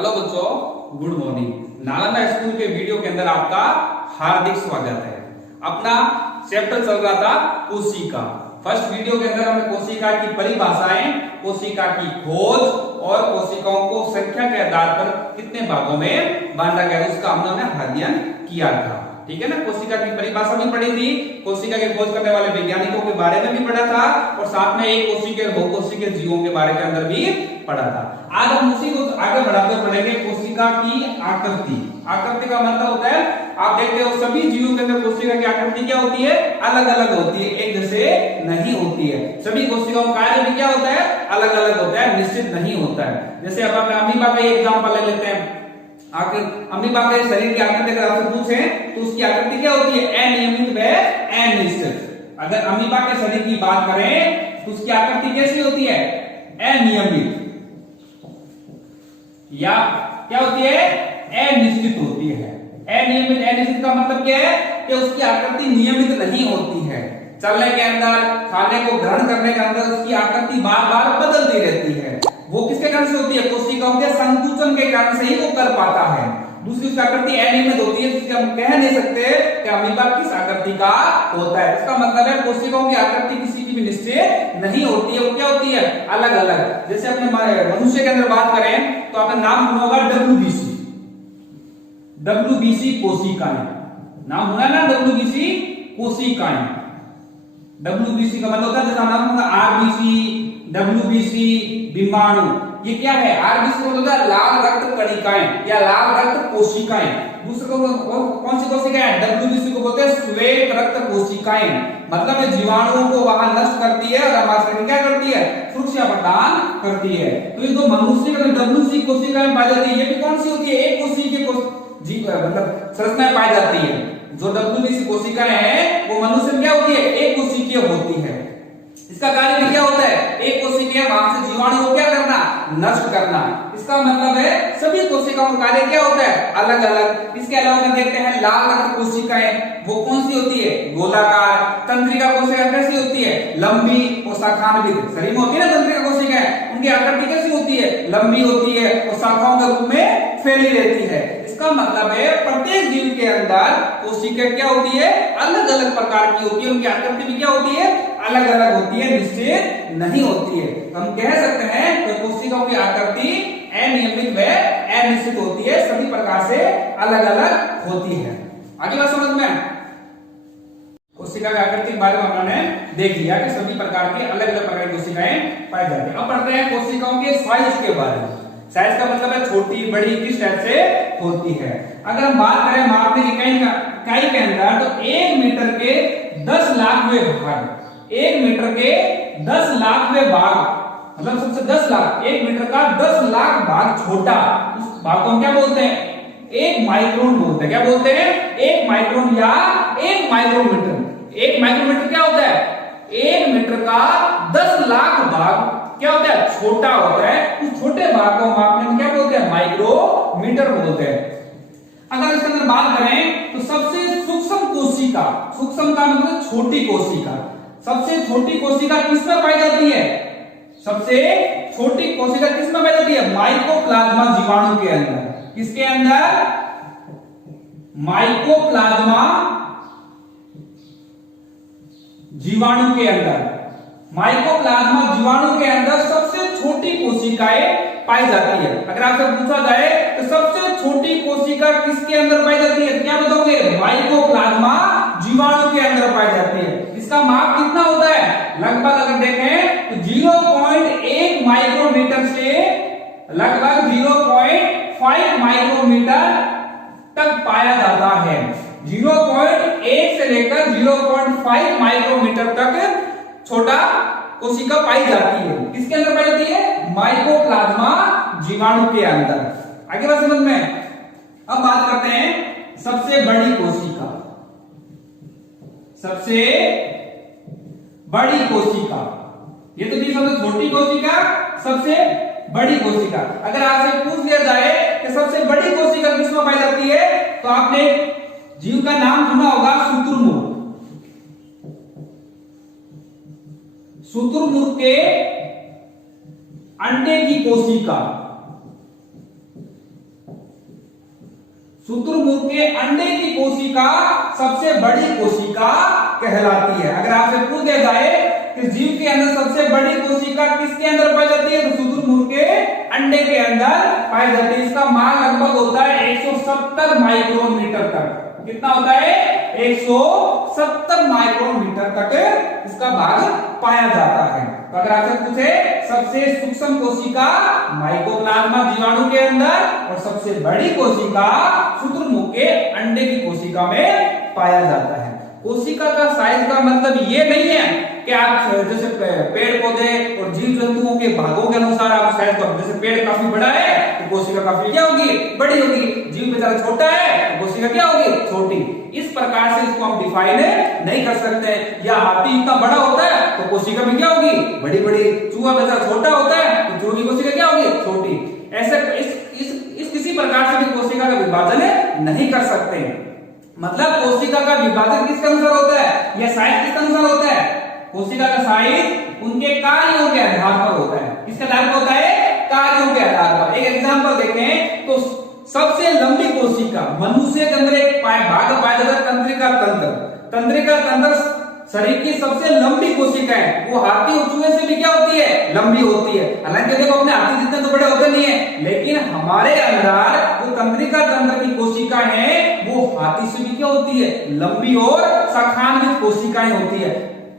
Hello बच्चों, good morning. Nalanda school के video के अंदर आपका हार्दिक स्वागत है। अपना चैप्टर चल रहा था कोशिका। फर्स्ट वीडियो के अंदर हमने कोशिका की परिभाषाएं, कोशिका की खोज और कोशिकाओं को संख्या के आधार पर कितने भागों में बांटा गया उसका हमने अध्ययन किया था। ठीक है ना। कोशिका की परिभाषा भी पढ़ी थी, कोशिका की खोज करने वाले वैज्ञानिकों के बारे में भी पढ़ा था और साथ में एक कोशिकीय और बहुकोशिकीय जीवों के बारे के अंदर भी पढ़ा था। आज हम उसी को आगे बढ़ाते पढ़ेंगे। कोशिका की आकृति। आकृति का मतलब होता है, आप देखते हो सभी जीवों के अंदर कोशिका की आकृति क्या होती है? अलग अलग होती है, एक जैसे नहीं होती है। सभी कोशिकाओं का कार्य भी क्या होता है? अलग अलग होता है, निश्चित नहीं होता है। जैसे अब अपने अमीबा का एग्जांपल ले लेते हैं। अमीबा के शरीर की आकृति अगर आपसे पूछे तो उसकी आकृति क्या होती है? अनियमित व अनिश्चित। अगर अमीबा के शरीर की बात करें तो उसकी आकृति कैसी होती है? अनियमित या क्या होती है? अनिश्चित होती है। अनियमित अनिश्चित का मतलब क्या है? कि उसकी आकृति नियमित नहीं होती है। चलने के अंदर, खाने को ग्रहण करने के अंदर उसकी आकृति बार बार बदलती रहती है। वो किसके कारण से होती है? कोशिकाओं के संकुचन के कारण से ही वो कर पाता है। दूसरी उसकी आकृति अनियमित होती है, जिससे हम कह नहीं सकते कि अमीबा किस आकृति का होता है। इसका मतलब है कोशिकाओं की आकृति किसी की भी निश्चित नहीं होती है। वो क्या होती है? अलग अलग। जैसे अपने मनुष्य के अंदर बात करें तो आपने नाम सुना होगा WBC। WBC कोशिकाएं, नाम सुना ना? WBC कोशिकाएं। WBC का मतलब होता है, जैसा नाम होगा RBC, WBC डिंबाणु। ये क्या है? RBC को मतलब लाल रक्त कणिकाएं या लाल रक्त कोशिकाएं। दूसरे को कौन सी कोशिकाएं? WBC को बोलते हैं श्वेत रक्त कोशिकाएं। मतलब ये जीवाणुओं को वहां नष्ट करती है और हमारे शरीर क्या करती है? सुरक्षा प्रदान करती है। तो ये जो मनुष्य के WBC कोशिकाएं पाई जाती है, ये भी कौन सी होती है? एक कोशिकीय मतलब संरचनाएं पाई जाती है। जो WBC कोशिकाएं हैं वो मनुष्य में क्या होती है? एक कोशिकीय होती है। इसका कार्य भी क्या होता है? एक कोशिकीय वहां से जीवाणु को क्या करना? नष्ट करना। इसका मतलब है सभी कोशिकाओं का कार्य क्या होता है? अलग अलग। इसके अलावा हम देखते हैं लाल रक्त कोशिकाएं, वो कौन सी होती है? गोलाकार। तंत्रिका कोशिका कैसी होती है? लंबी और शाखान्वित। शरीर में होती है ना तंत्रिका कोशिकाएं, उनकी आकृति कैसी होती है? लंबी होती है और शाखाओं के रूप में फैली रहती है। इसका मतलब है प्रत्येक जीव के अंदर कोशिका क्या होती है? अलग अलग प्रकार की होती है। उनकी आकृति भी क्या होती है? अलग अलग होती है, निश्चित नहीं होती है। हम कह सकते हैं कि कोशिकाओं की आकृति अनियमित व अनिश्चित होती है, सभी प्रकार से अलग अलग होती है। आगे बात समझ में? कोशिका की आकृति के बारे में हमने देख लिया कि सभी प्रकार की अलग अलग प्रकार की कोशिकाएं पाई जाती है। अब पढ़ते हैं कोशिकाओं के साइज के बारे में। साइज का मतलब है छोटी बड़ी किस टाइप से होती है। अगर हम बात करें मापने की इकाई के अंदर तो 1 मीटर के 10 लाखवें भाग, 1 मीटर के 10 लाखवें भाग मतलब सबसे 10 लाख, 1 मीटर का 10 लाख भाग छोटा, उस भाग को हम क्या बोलते हैं? 1 माइक्रोन बोलते हैं। क्या बोलते हैं? 1 माइक्रोन या 1 माइक्रोमीटर। 1 माइक्रोमीटर क्या होता है? 1 मीटर का 10 लाख भाग क्या होता है? छोटा होता है। उस छोटे भाग को मापने में क्या बोलते हैं? माइक्रोमीटर बोलते हैं। अगर इसके अंदर बात करें तो सबसे सूक्ष्म कोशिका, सूक्ष्म का मतलब छोटी कोशिका, सबसे छोटी कोशिका किसमें पाई जाती है? सबसे छोटी कोशिका किसमें पाई जाती है? माइकोप्लाज्मा जीवाणु के अंदर। किसके अंदर? माइकोप्लाज्मा जीवाणु के अंदर। माइकोप्लाज्मा जीवाणु के अंदर सबसे छोटी कोशिकाएं पाई जाती है। अगर आपसे पूछा जाए तो सबसे छोटी कोशिका किसके अंदर पाई जाती है? क्या बताओगे? माइकोप्लाज्मा जीवाणु के अंदर पाई जाती है। इसका माप कितना होता है? लगभग अगर देखें तो 0.1 माइक्रोमीटर से लगभग 0.5 माइक्रोमीटर तक पाया जाता है। 0.1 से लेकर 0.5 माइक्रोमीटर तक छोटा कोशिका पाई जाती है। किसके अंदर पाई जाती है? माइकोप्लाज्मा जीवाणु के अंदर। आगे बात समझ में? अब बात करते हैं सबसे बड़ी कोशिका। सबसे बड़ी कोशिका, ये तो थी सबसे छोटी कोशिका, सबसे बड़ी कोशिका। अगर आपसे पूछ लिया जाए कि सबसे बड़ी कोशिका किसमें पाई जाती है तो आपने जीव का नाम सुना होगा शुतुरमुर्ग। शुतुरमुर्ग के अंडे की कोशिका शुतुरमुर्ग के अंडे की कोशिका सबसे बड़ी कोशिका कहलाती है। अगर आपसे पूछ दिया जाए कि जीव के अंदर सबसे बड़ी कोशिका किसके अंदर पाई जाती है, तो शुतुरमुर्ग के अंडे के अंदर पाई जाती है। इसका मान लगभग होता है 170 माइक्रोमीटर तक। कितना होता है? 170 माइक्रोमीटर तक इसका भाग पाया जाता है। तो अगर आपसे पूछे सबसे सूक्ष्म कोशिका माइकोप्लाज्मा जीवाणु के अंदर और सबसे बड़ी कोशिका शुतुरमुर्ग के अंडे की कोशिका में पाया जाता है। कोशिका का साइज का मतलब ये नहीं है कि आप जैसे पेड़ पौधे और जीव जंतुओं के भागों के अनुसार आप साइज को, जैसे पेड़ काफी बड़ा है तो कोशिका काफी क्या होगी, बड़ी होगी। जीव बेचारा छोटा है तो कोशिका क्या होगी, छोटी। इस प्रकार से इसको हम डिफाइन नहीं कर सकते। या हाथी इतना बड़ा होता है तो कोशिका में क्या होगी, बड़ी बड़ी। चूहा बेचारा छोटा होता है तो चूहे की कोशिका क्या होगी, छोटी। ऐसे इस किसी प्रकार से भी कोशिका का विभाजन नहीं कर सकते। मतलब कोशिका का विभाजन किसके अनुसार होता है, या साइज किसके अनुसार होता है? कोशिका का साइज उनके कार्यों के आधार पर होता है। किसके आधार पर होता है? कार्यों के आधार पर। एक एग्जांपल देखें तो सबसे लंबी कोशिका मनुष्य के अंदर एक भाग पाया जाता है तंत्रिका तंत्र। तंत्रिका तंत्र शरीर की सबसे लंबी कोशिका है। वो हाथी और चूहे से भी क्या होती है, लंबी होती है। हालांकि देखो अपने हाथी जितने तो बड़े होते नहीं है, लेकिन हमारे अंदर वो तंत्रिका तंत्र की कोशिका है वो हाथी से भी क्या होती है, लंबी और शाखान्वित कोशिकाएं होती है।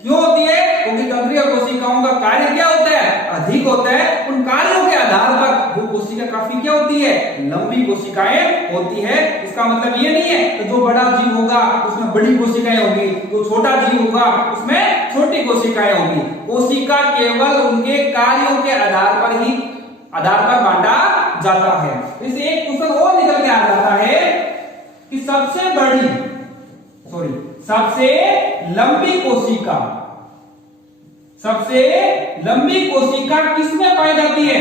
क्यों होती है? क्योंकि तंत्रिका कोशिकाओं का कार्य क्या होता है, अधिक होता है। उन कार्यों के आधार पर वो कोशिका काफी क्या होती है, लंबी कोशिकाएं होती है। इसका मतलब ये नहीं है कि जो बड़ा जीव होगा उसमें बड़ी कोशिकाएं होंगी, जो छोटा जीव होगा उसमें छोटी कोशिकाएं होंगी। कोशिका केवल उनके कार्यों के आधार पर बांटा जाता है। इसे एक क्वेश्चन और निकल के आ जाता है कि सबसे लंबी कोशिका किसमें पाई जाती है?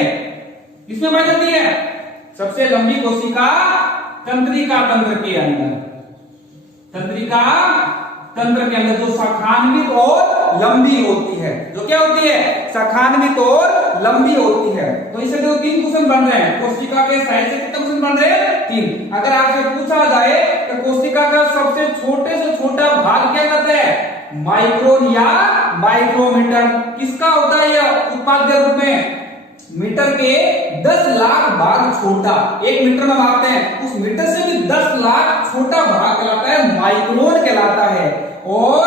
किसमें पाई जाती है? सबसे लंबी कोशिका तंत्रिका तंत्र के अंदर। तंत्रिका तंत्र के अंदर जो शाखान्वित और लंबी होती है। जो क्या होती है? शाखान्वित और लंबी होती है। तो इसे जो 3 क्वेश्चन बन रहे हैं कोशिका के साइज से, कितने क्वेश्चन बन रहे हैं? 3। अगर आपसे पूछा जाए कि कोशिका का सबसे छोटे से छोटा भाग क्या कहते हैं, माइक्रोन या माइक्रोमीटर, किसका होता है यह उत्पाद के रूप में? मीटर के 10 लाख भाग छोटा। 1 मीटर में मापते हैं, उस मीटर से भी 10 लाख छोटा भाग कहलाता है माइक्रोन कहलाता है। और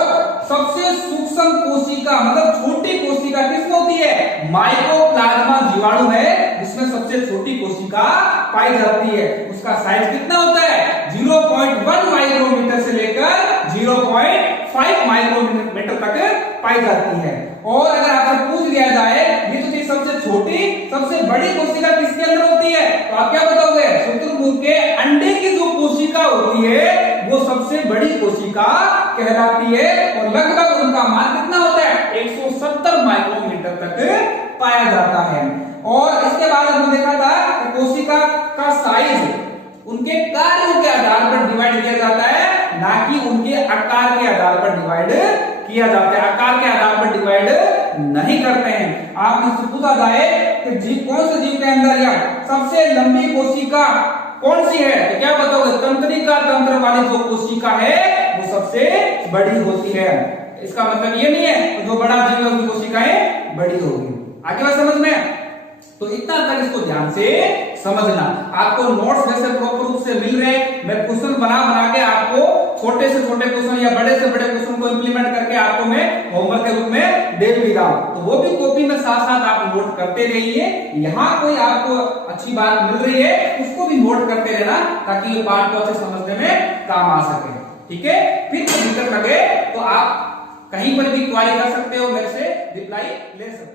सबसे सूक्ष्म कोशिका मतलब छोटी कोशिका किसमें होती है? माइकोप्लाज्मा जीवाणु है जिसमें सबसे छोटी कोशिका पाई जाती है। उसका साइज कितना होता है? 0.1 माइक्रोमीटर से लेकर 0.5 माइक्रोमीटर तक पाई जाती है। और अगर आपसे पूछ लिया जाए ये तो थी सबसे छोटी, सबसे बड़ी कोशिका किसके अंदर होती है, तो आप क्या बताओगे? शुतुरमुर्ग के अंडे की जो कोशिका होती है वो सबसे बड़ी कोशिका कहलाती है। और लगभग उनका मान कितना होता है? 170 माइक्रोमीटर तक पाया जाता है। और इसके बाद हमने देखा था कि कोशिका का साइज उनके कार्यों के आधार पर डिवाइड किया जाता है, ना कि उनके आकार के आधार पर डिवाइड किया जाता है। आकार के आधार पर डिवाइड नहीं करते हैं। आप मुझसे पूछा जाए कि जीव कौन से जीव के अंदर या सबसे लंबी कोशिका कौन सी है, तो क्या बताओगे? तंत्रिका तंत्र वाली जो कोशिका है वो सबसे बड़ी होती है। इसका मतलब ये नहीं है जो बड़ा जीव है उसकी कोशिकाएं बड़ी होगी। आगे बात समझ में? तो इतना तक इसको ध्यान से समझना। आपको नोट्स जैसे प्रॉपर रूप से मिल रहे, मैं क्वेश्चन बना के आपको छोटे से छोटे क्वेश्चन या बड़े से बड़े क्वेश्चन को इंप्लीमेंट करके आपको मैं होमवर्क के रूप में दे भी रहा हूं। तो वो भी कॉपी में साथ साथ आप नोट करते रहिए। यहाँ कोई आपको अच्छी बात मिल रही है उसको भी नोट करते रहना ताकि ये पार्ट को अच्छे समझने में काम आ सके। ठीक है? फिर कोई दिक्कत लगे तो आप कहीं पर भी क्वारी कर सकते हो, मेरे से रिप्लाई ले सकते हो।